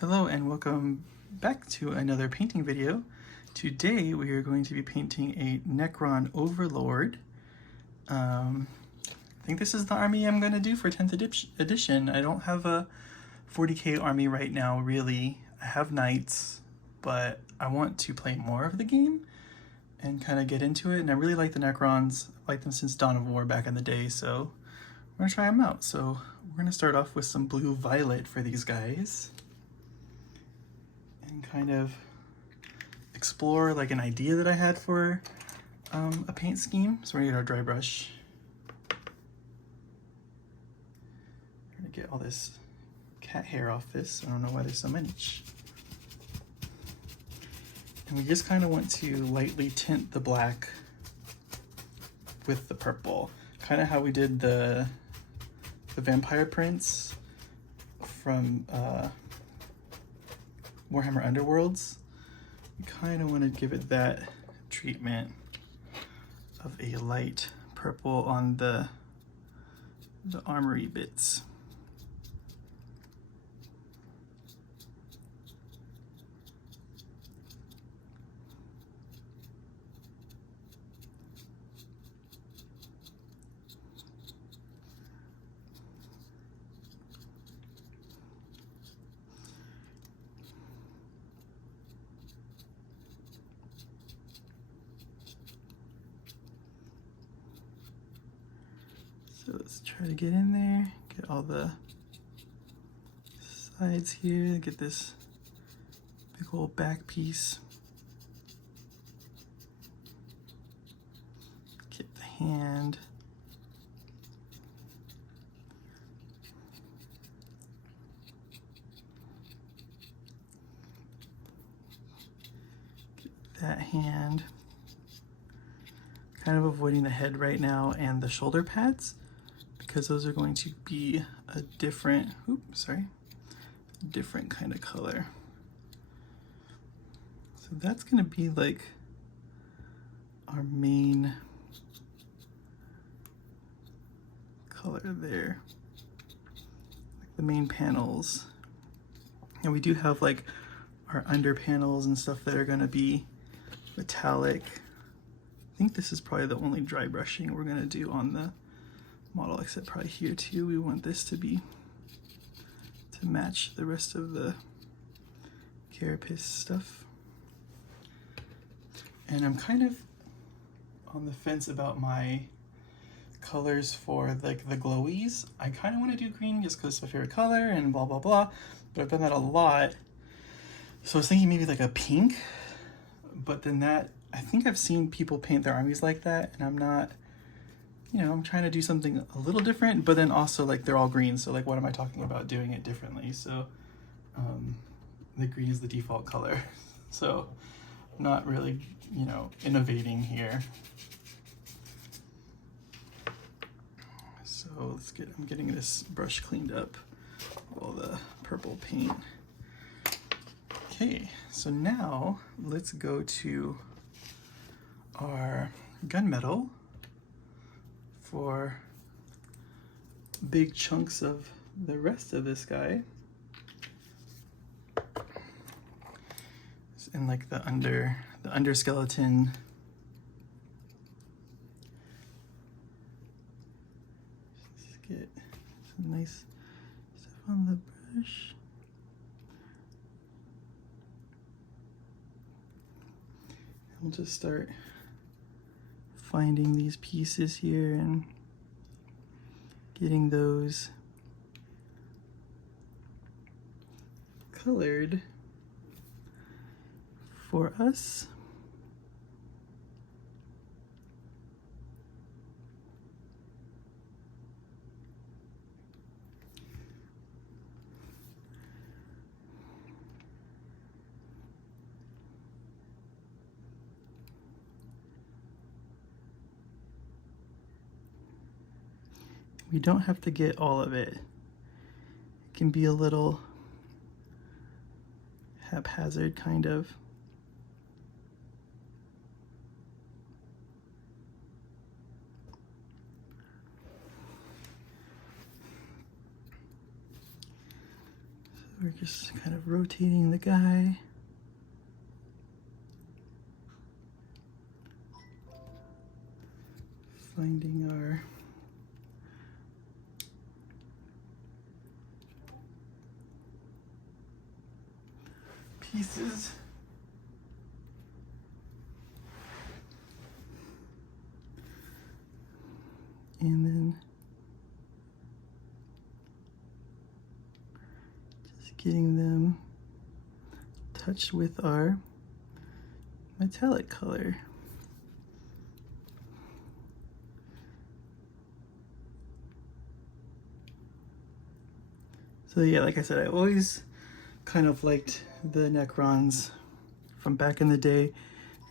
Hello and welcome back to another painting video. Today we are going to be painting a Necron Overlord. I think this is the army I'm going to do for 10th edition. I don't have a 40k army right now really. I have knights, but I want to play more of the game and kind of get into it. And I really like the Necrons. I've liked them since Dawn of War back in the day, so I'm going to try them out. So we're going to start off with some blue violet for these guys. And kind of explore like an idea that I had for a paint scheme. So we're gonna get our dry brush. We're gonna get all this cat hair off this. I don't know why there's so much. And we just kind of want to lightly tint the black with the purple. Kind of how we did the vampire prints from Warhammer Underworlds. We kind of want to give it that treatment of a light purple on the armory bits. So let's try to get in there, get all the sides here, get this big old back piece. Get the hand. Get that hand. Kind of avoiding the head right now and the shoulder pads, because those are going to be a different, different kind of color. So that's gonna be like our main color there, like the main panels. And we do have like our under panels and stuff that are gonna be metallic. I think this is probably the only dry brushing we're gonna do on the model, except probably here too. We want this to match the rest of the carapace stuff. And I'm kind of on the fence about my colors for like the glowies. I kind of want to do green just because it's my favorite color and blah blah blah, but I've done that a lot. So I was thinking maybe like a pink, but then that, I think I've seen people paint their armies like that, and I'm not, you know, I'm trying to do something a little different, but then also like they're all green, so like what am I talking about doing it differently? So the green is the default color, so I'm not really, you know, innovating here. So let's get, I'm getting this brush cleaned up, all the purple paint. Okay, so now let's go to our gunmetal for big chunks of the rest of this guy. And like the under skeleton. Just get some nice stuff on the brush. We'll just start finding these pieces here and getting those colored for us. We don't have to get all of it. It can be a little haphazard, kind of. we're just kind of rotating the guy. Finding our pieces. And then just getting them touched with our metallic color. So yeah, like I said, I always kind of liked the Necrons from back in the day.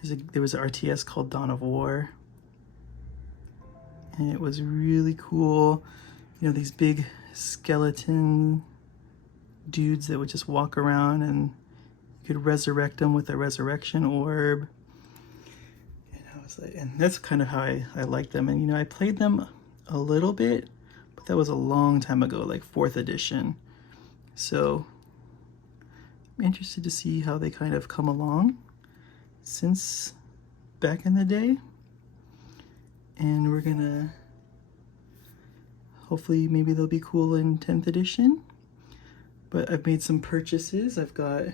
There was an RTS called Dawn of War, and it was really cool. You know, these big skeleton dudes that would just walk around, and you could resurrect them with a resurrection orb. And I was like, and that's kind of how I liked them. And you know, I played them a little bit, but that was a long time ago, like 4th edition. So I'm interested to see how they kind of come along since back in the day. And we're gonna, hopefully maybe they'll be cool in 10th edition. But I've made some purchases. I've got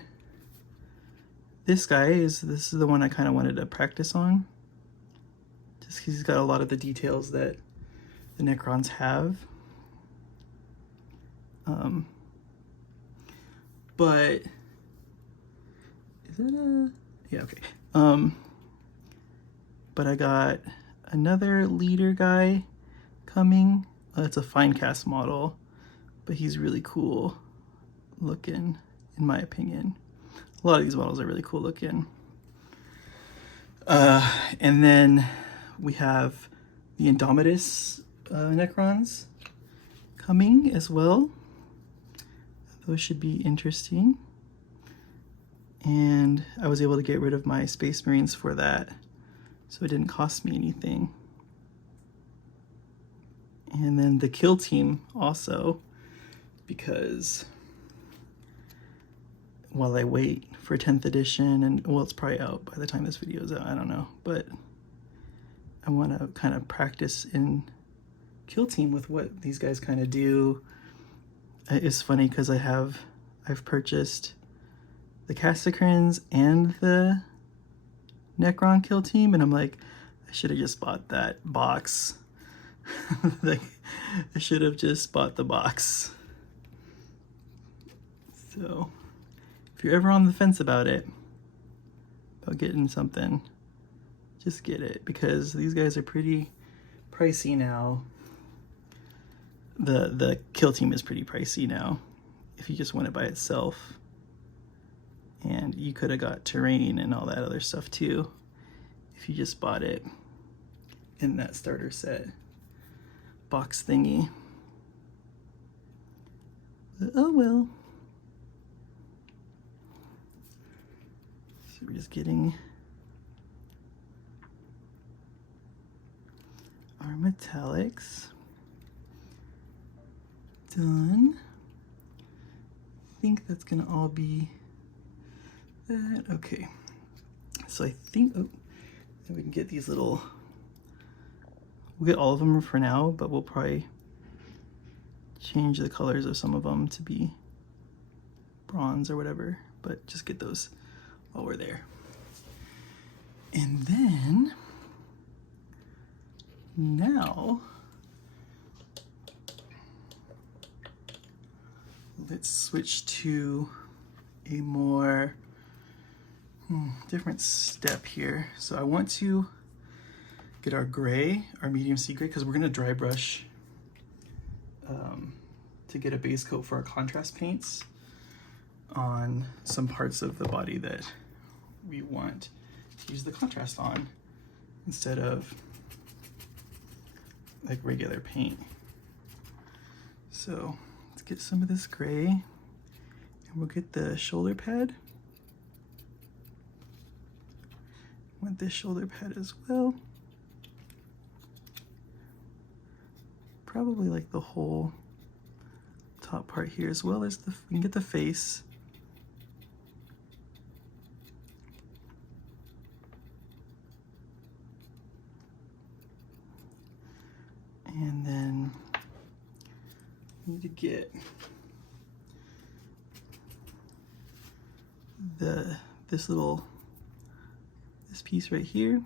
this guy, this is the one I kind of wanted to practice on. Just because he's got a lot of the details that the Necrons have. But is it a, yeah, okay. But I got another leader guy coming. It's a fine cast model, but he's really cool looking, in my opinion. A lot of these models are really cool looking. And then we have the Indomitus Necrons coming as well. Those should be interesting. And I was able to get rid of my Space Marines for that, so it didn't cost me anything. And then the kill team also, because while I wait for 10th edition, and well, it's probably out by the time this video is out, I don't know, but I want to kind of practice in kill team with what these guys kind of do. It's funny because I've purchased the Casacrins and the Necron kill team, and I'm like, I should have just bought that box. Like, I should have just bought the box. So if you're ever on the fence about getting something, just get it, because these guys are pretty pricey now. The kill team is pretty pricey now if you just want it by itself. And you could have got terrain and all that other stuff too if you just bought it in that starter set box thingy. But oh well. So we're just getting our metallics done. I think that's gonna all be that. Okay, so I think, oh, we can get these little, we'll get all of them for now, but we'll probably change the colors of some of them to be bronze or whatever, but just get those while we're there. And then now let's switch to a more different step here. So I want to get our gray, our medium sea gray, because we're going to dry brush to get a base coat for our contrast paints on some parts of the body that we want to use the contrast on instead of like regular paint. So let's get some of this gray, and we'll get the shoulder pad. I want this shoulder pad as well. Probably like the whole top part here as well as we can get the face. And then we need to get this piece right here.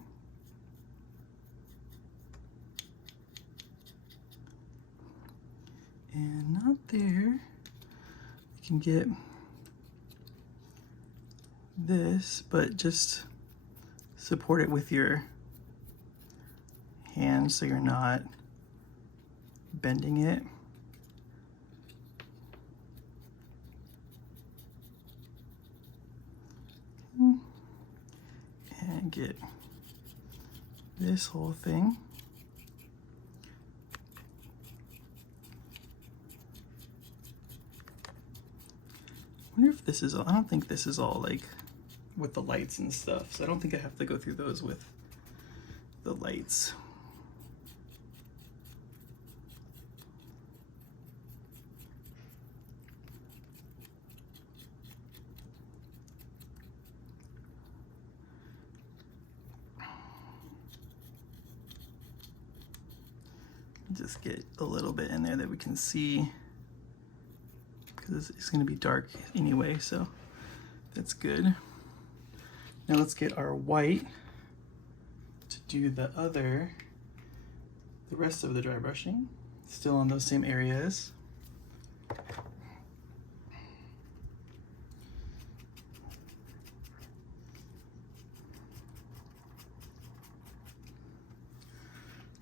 And not there. You can get this, but just support it with your hands so you're not bending it. And get this whole thing. I wonder if this is all, I don't think this is all like with the lights and stuff, so I don't think I have to go through those with the lights. Just get a little bit in there that we can see, because it's going to be dark anyway, so that's good. Now let's get our white to do the rest of the dry brushing, still on those same areas.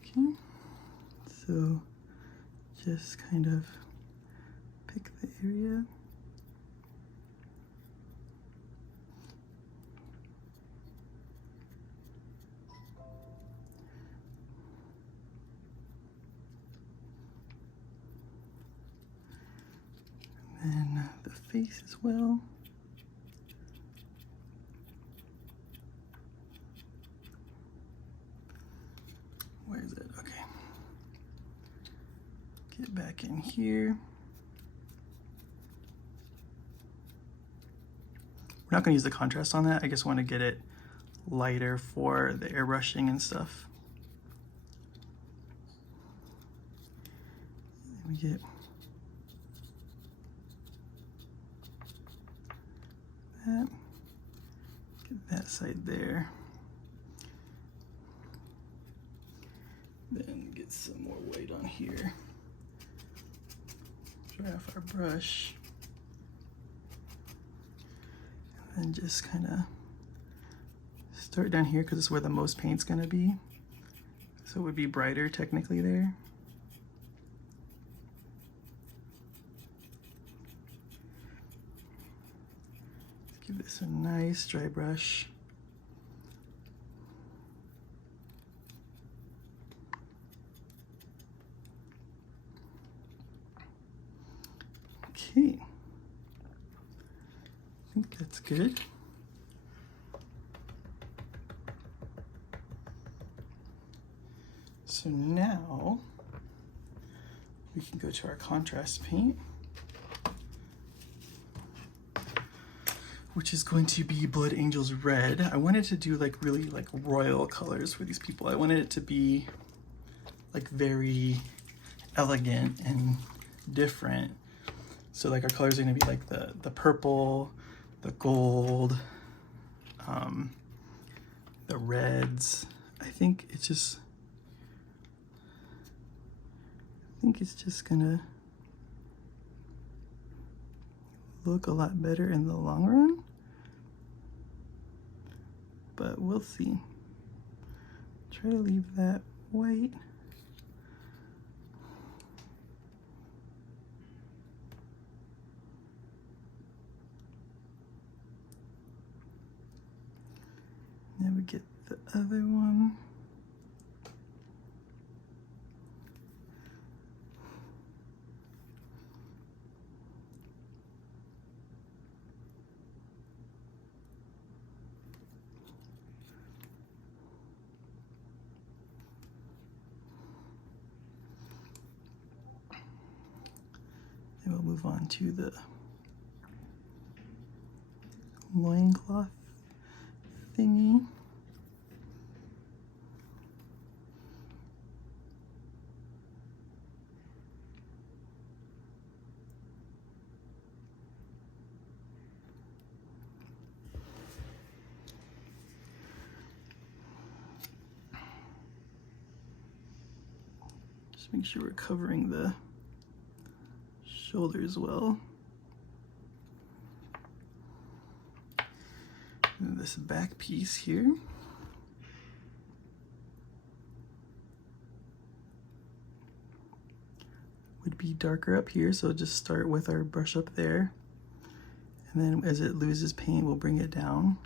Okay. So just kind of pick the area. And then the face as well. Where is it? Okay. Get back in here. We're not going to use the contrast on that. I just want to get it lighter for the airbrushing and stuff. We get that. Get that side there. Then get some more white on here. Dry off our brush. And just kind of start down here because it's where the most paint's going to be. So it would be brighter technically there. Let's give this a nice dry brush. Okay. I think that's good. So now we can go to our contrast paint, which is going to be Blood Angels Red. I wanted to do like really like royal colors for these people. I wanted it to be like very elegant and different. So like our colors are gonna be like the purple, the gold, the reds. I think it's just gonna look a lot better in the long run, but we'll see. Try to leave that white. Now we get the other one. And we'll move on to the loincloth thingy. Just make sure we're covering the shoulders well. And this back piece here. Would be darker up here, so just start with our brush up there. And then as it loses paint, we'll bring it down.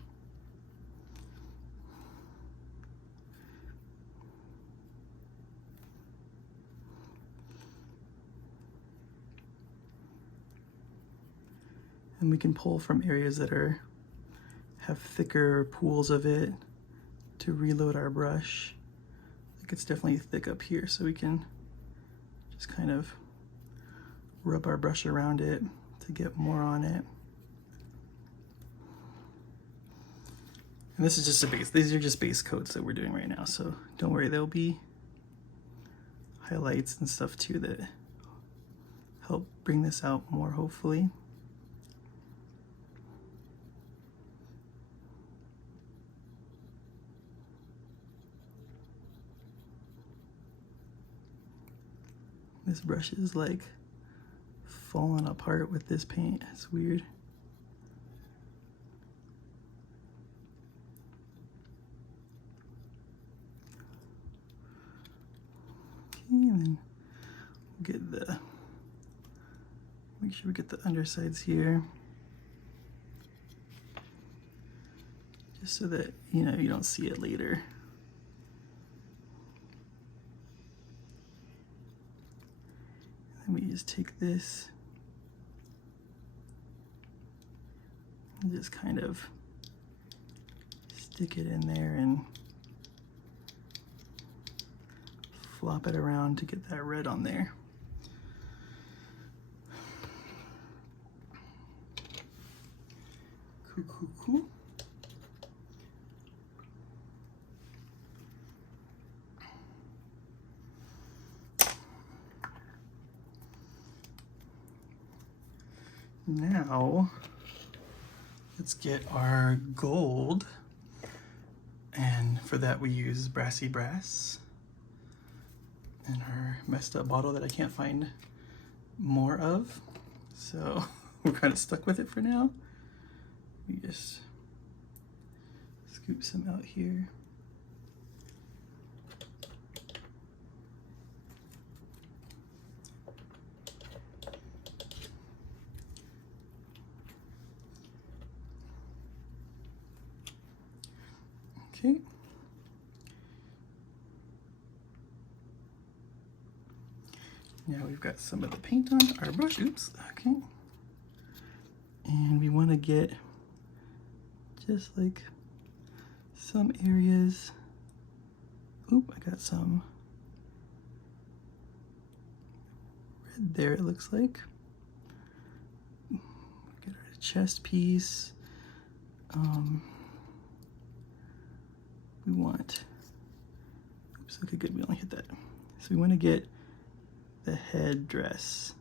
And we can pull from areas that have thicker pools of it to reload our brush. Like it's definitely thick up here, so we can just kind of rub our brush around it to get more on it. And this is just a base, these are just base coats that we're doing right now, so don't worry, there'll be highlights and stuff too that help bring this out more, hopefully. This brush is like falling apart with this paint. It's weird. Okay, and then we'll get make sure we get the undersides here. Just so that, you know, you don't see it later. We just take this and just kind of stick it in there and flop it around to get that red on there. Cool, cool, cool. Now, let's get our gold, and for that we use Brassy Brass and our messed up bottle that I can't find more of, so we're kind of stuck with it for now. We just scoop some out here. Okay. Now we've got some of the paint on our brush. Oops. Okay. And we want to get just like some areas. Oop, I got some red there, it looks like. Get our chest piece. We want, oops, okay, good, we only hit that. So we want to get the head dress.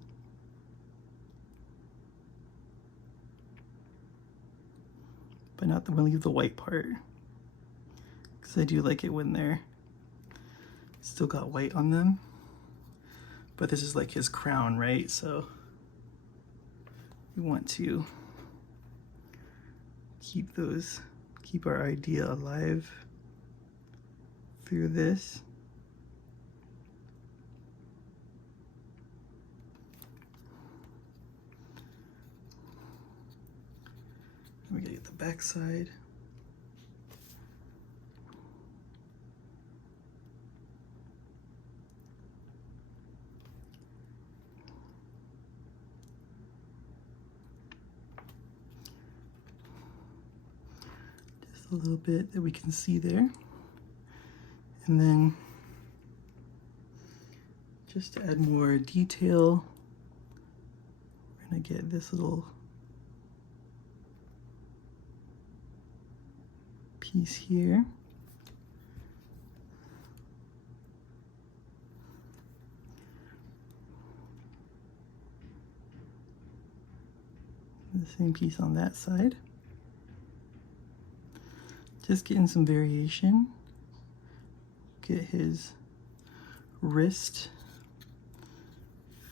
But not the, we'll leave the white part. Because I do like it when they're still got white on them. But this is like his crown, right? So we want to keep our idea alive through this. And we gotta get the back side. Just a little bit that we can see there. And then just to add more detail, to get this little piece here. The same piece on that side. Just getting some variation. Get his wrist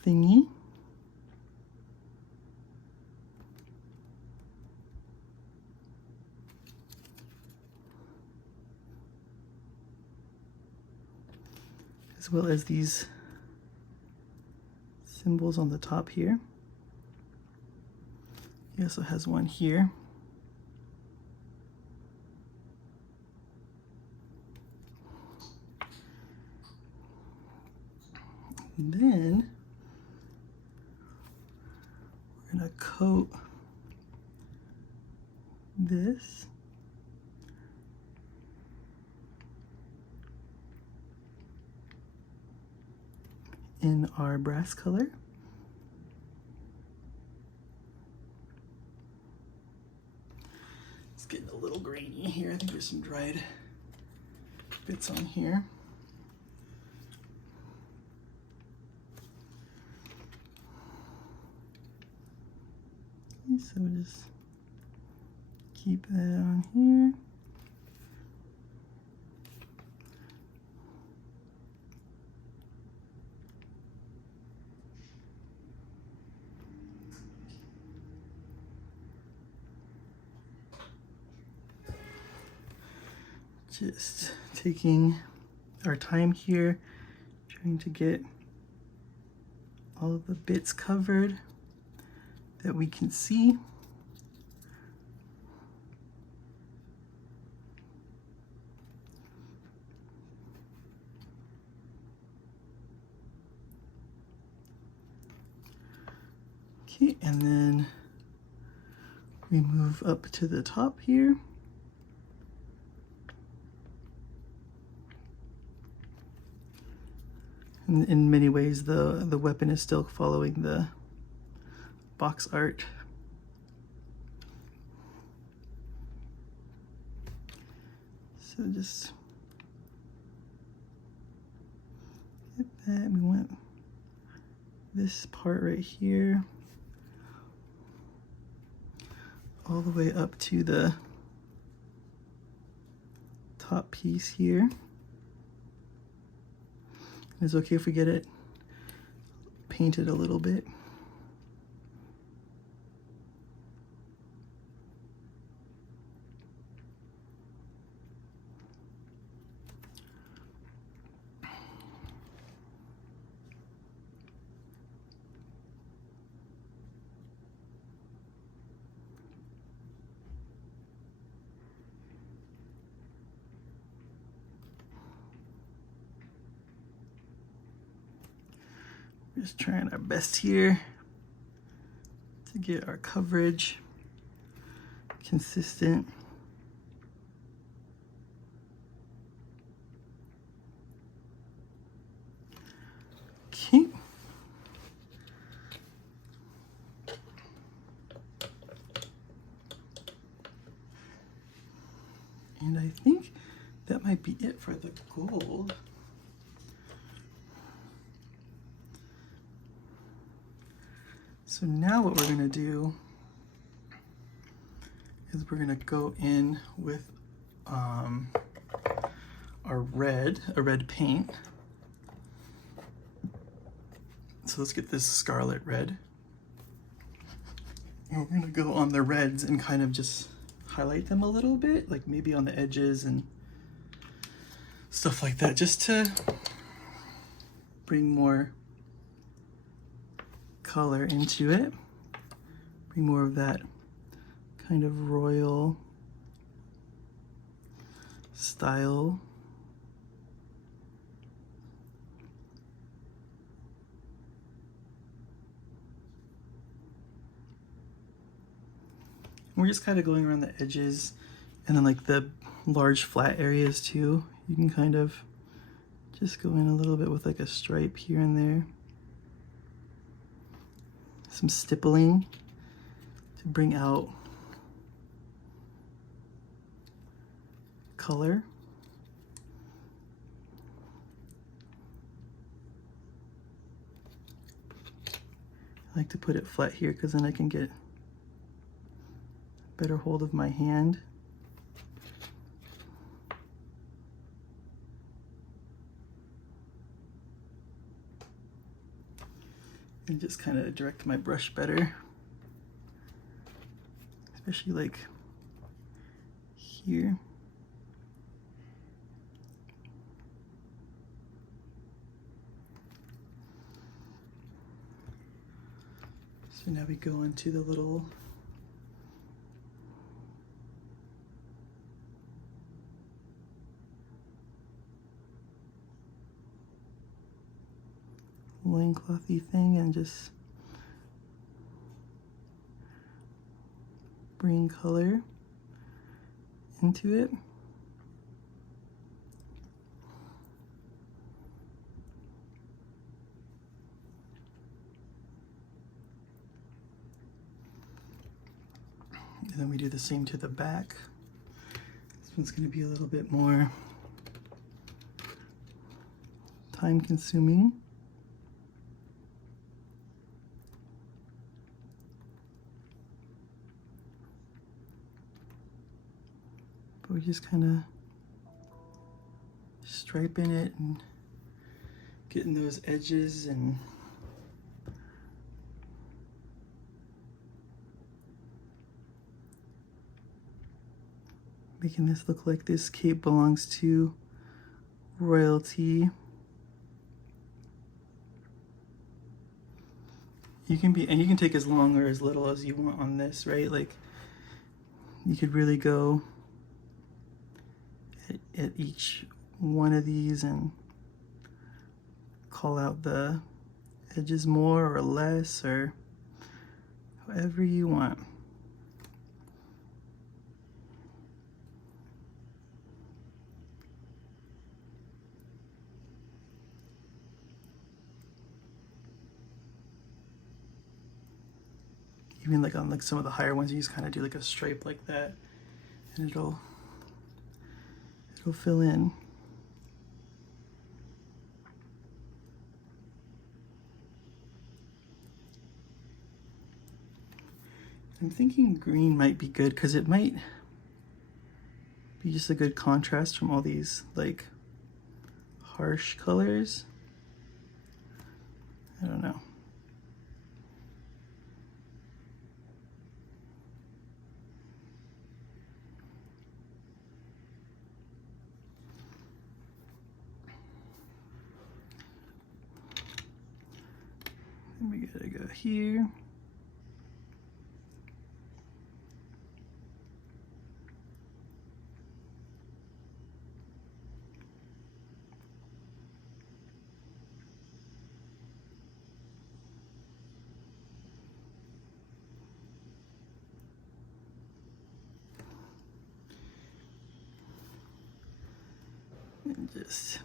thingy. As well as these symbols on the top here. He also has one here. And then we're going to coat this in our brass color. It's getting a little grainy here. I think there's some dried bits on here. So we'll just keep that on here. Just taking our time here, trying to get all of the bits covered that we can see. Okay, and then we move up to the top here. And in many ways, the weapon is still following the box art. So just get that. We want this part right here all the way up to the top piece here. It's okay if we get it painted a little bit. Just trying our best here to get our coverage consistent. Okay. And I think that might be it for the gold. So now what we're going to do is we're going to go in with a red paint. So let's get this scarlet red. And we're going to go on the reds and kind of just highlight them a little bit, like maybe on the edges and stuff like that, just to bring more color into it, bring more of that kind of royal style. We're just kind of going around the edges and then like the large flat areas too. You can kind of just go in a little bit with like a stripe here and there. some stippling to bring out color. I like to put it flat here because then I can get a better hold of my hand. And just kind of direct my brush better, especially like here. So now we go into the little loinclothy thing and just bring color into it. And then we do the same to the back. This one's going to be a little bit more time consuming. But we're just kind of striping it and getting those edges and making this look like this cape belongs to royalty. You can take as long or as little as you want on this, right? Like you could really go at each one of these and call out the edges more or less or however you want. Even like on like some of the higher ones, you just kind of do like a stripe like that, and it'll fill in. I'm thinking green might be good because it might be just a good contrast from all these like harsh colors. I don't know. And we gotta go here. And just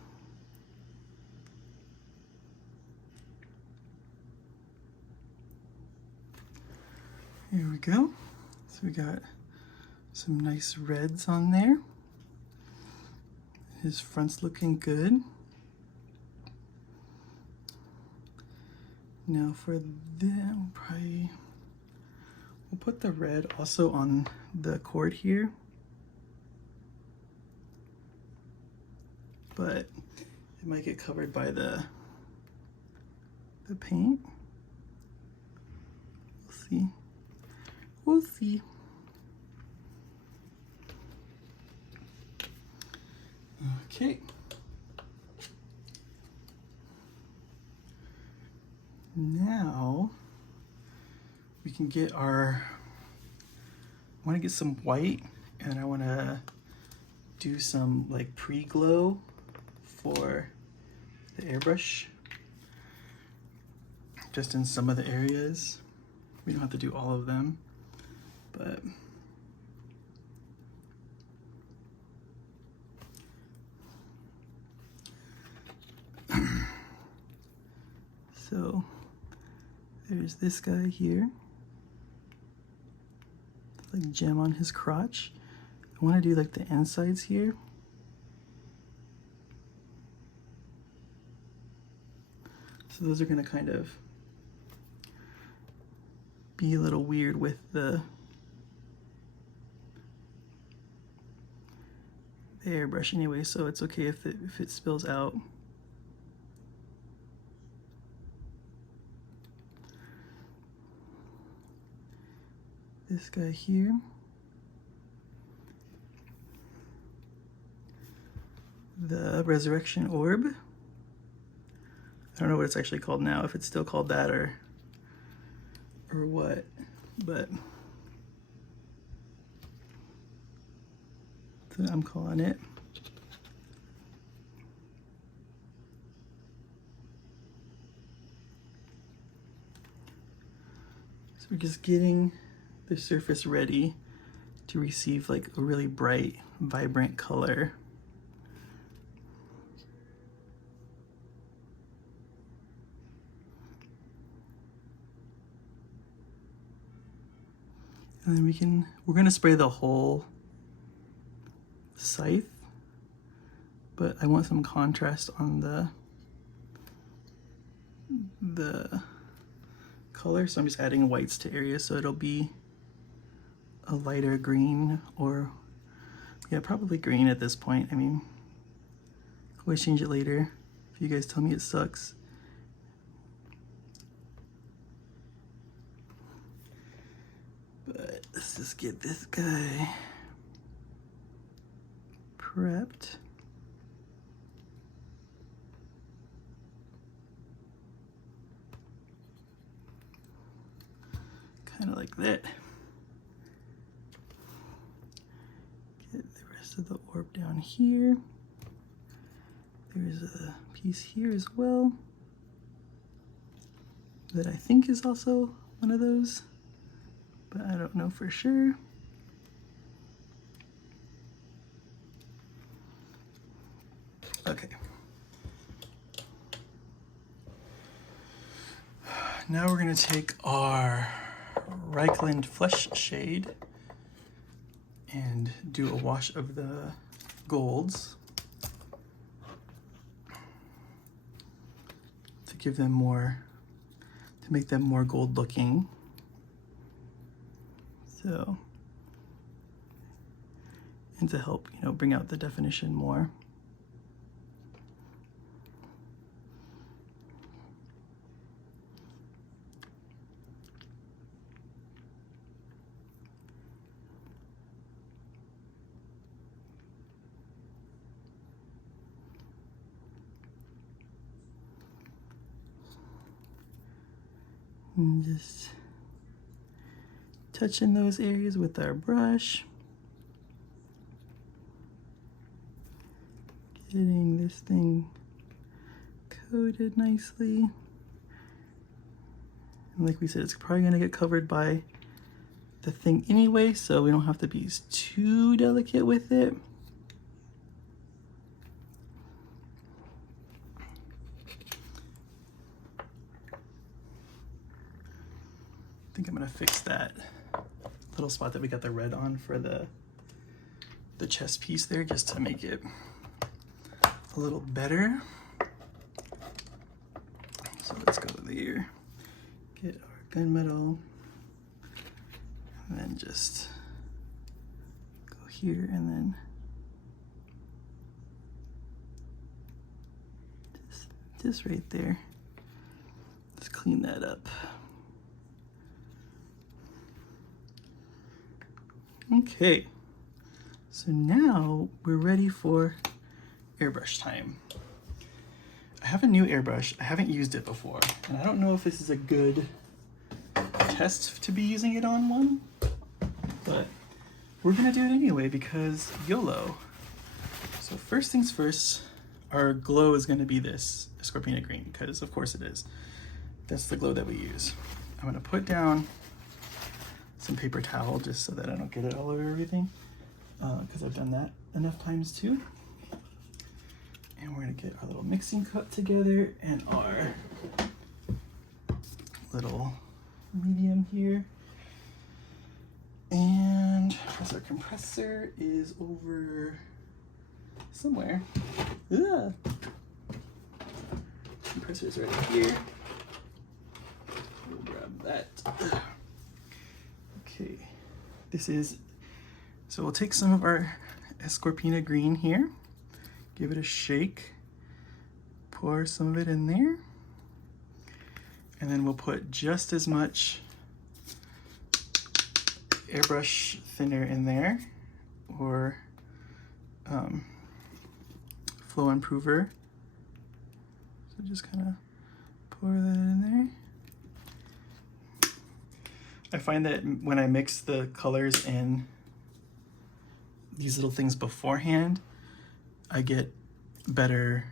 here we go. So we got some nice reds on there. His front's looking good. Now for them, we'll put the red also on the cord here, but it might get covered by the paint. We'll see. We'll see. Okay. Now we can get I want to get some white, and I want to do some like pre-glow for the airbrush, just in some of the areas. We don't have to do all of them, but so There's this guy here. Like gem on his crotch. I want to do like the insides here. So those are going to kind of be a little weird with the airbrush anyway, so it's okay if it spills out. This guy here. The resurrection orb. I don't know what it's actually called now, if it's still called that or what, but that's what I'm calling it. So we're just getting the surface ready to receive like a really bright, vibrant color. And then we're gonna spray the whole scythe, but I want some contrast on the color, so I'm just adding whites to areas so it'll be a lighter green, or yeah, probably green at this point. I mean, always change it later if you guys tell me it sucks. But let's just get this guy prepped. Kind of like that. Get the rest of the orb down here. There's a piece here as well that I think is also one of those, but I don't know for sure. Okay. Now we're gonna take our Reichland Flesh Shade and do a wash of the golds to give them more, to make them more gold looking. So, and to help, you know, bring out the definition more. And just touching those areas with our brush. Getting this thing coated nicely. And like we said, it's probably gonna get covered by the thing anyway, so we don't have to be too delicate with it. I think I'm gonna fix that little spot that we got the red on for the chest piece there, just to make it a little better. So let's go there, get our gunmetal, and then just go here and then just right there. Let's clean that up. Okay, so now we're ready for airbrush time. I have a new airbrush. I haven't used it before, and I don't know if this is a good test to be using it on one, but we're gonna do it anyway because YOLO. So first things first, our glow is gonna be this Scorpiona green, because of course it is. That's the glow that we use. I'm gonna put down some paper towel just so that I don't get it all over everything, because I've done that enough times too. And we're gonna get our little mixing cup together and our little medium here. And our compressor is over somewhere. Ugh. Compressor is right here. We'll grab that. Okay, so we'll take some of our Escorpina green here, give it a shake, pour some of it in there, and then we'll put just as much airbrush thinner in there, or flow improver. So just kind of pour that in there. I find that when I mix the colors in these little things beforehand, I get a better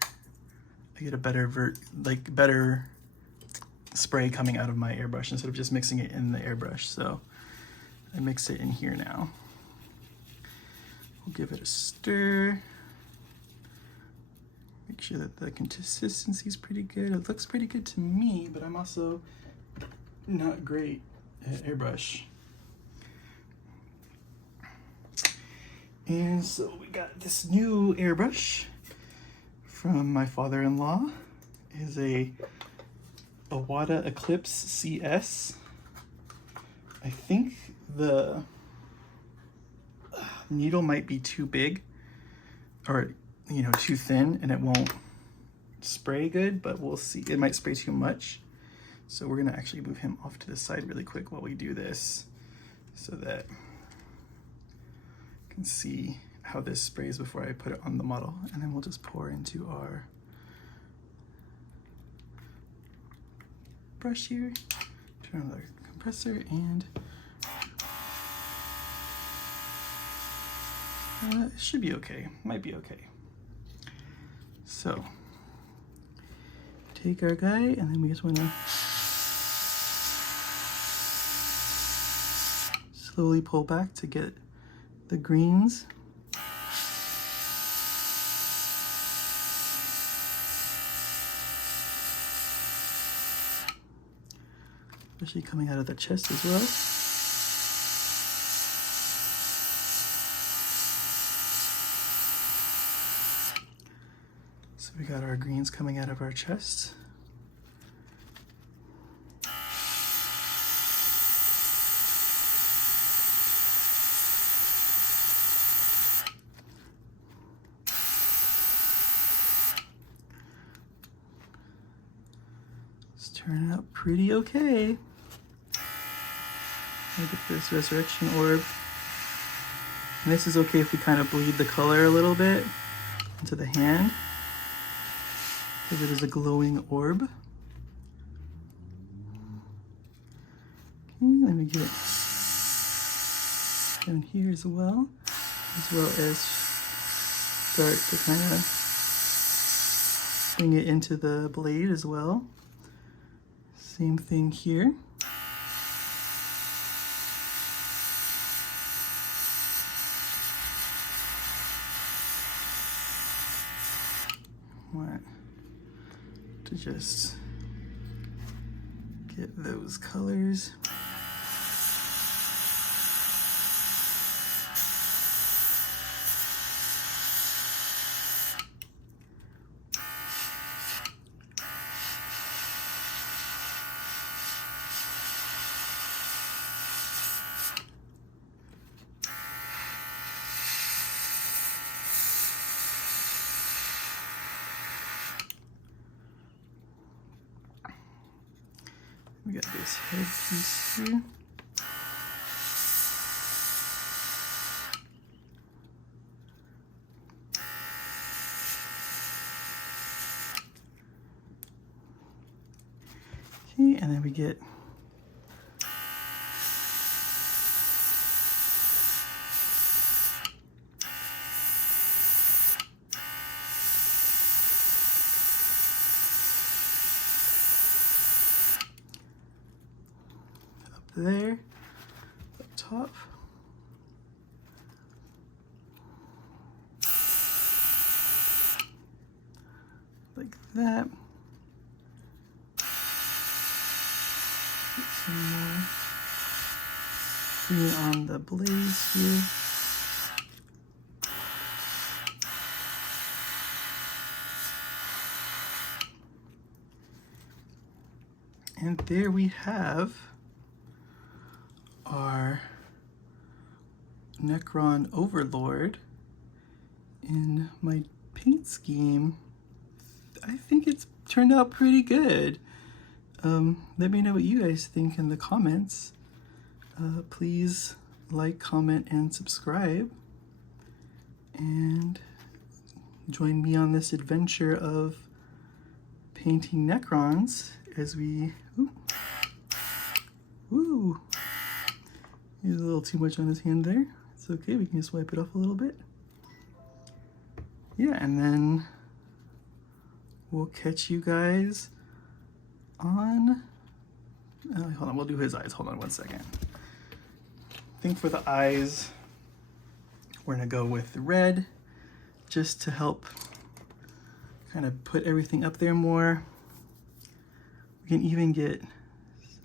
spray coming out of my airbrush instead of just mixing it in the airbrush. So I mix it in here now. We'll give it a stir. Make sure that the consistency is pretty good. It looks pretty good to me, but I'm also not great at airbrush. And so we got this new airbrush from my father-in-law. It is a Awada Eclipse CS. I think the needle might be too big, or too thin, and it won't spray good, but we'll see. It might spray too much. So we're gonna actually move him off to the side really quick while we do this, so that you can see how this sprays before I put it on the model. And then we'll just pour into our brush here, turn on the compressor, and it should be okay, might be okay. So take our guy, and then we just wanna slowly pull back to get the greens. Especially coming out of the chest as well. So we got our greens coming out of our chest. It's turning out pretty okay. Look at this resurrection orb. And this is okay if we kind of bleed the color a little bit into the hand, because it is a glowing orb. Okay, let me get down here as well as start to kind of bring it into the blade as well. Same thing here. Want to just get those colors. We got this head piece here. Okay, and then we get there, up top. Like that. Get some more. continue on the blaze here. And there we have our Necron Overlord in my paint scheme. I think it's turned out pretty good. Let me know what you guys think in the comments. Please like, comment, and subscribe. And join me on this adventure of painting Necrons as we... Ooh. He's a little too much on his hand there. It's okay, we can just wipe it off a little bit. Yeah, and then we'll catch you guys on... hold on, we'll do his eyes. Hold on one second. I think for the eyes, we're gonna go with red, just to help kind of put everything up there more. We can even get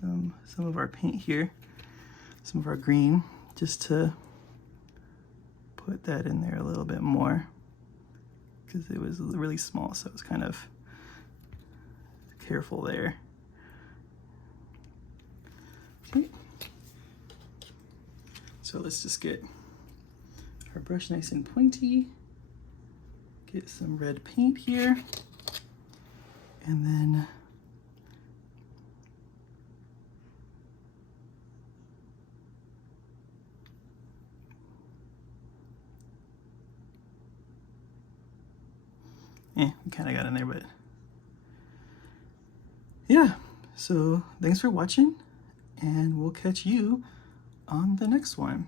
some of our paint here, some of our green, just to put that in there a little bit more, because it was really small, so it's kind of careful there. Okay. So let's just get our brush nice and pointy, get some red paint here, and then we kind of got in there, but yeah. So thanks for watching, and we'll catch you on the next one.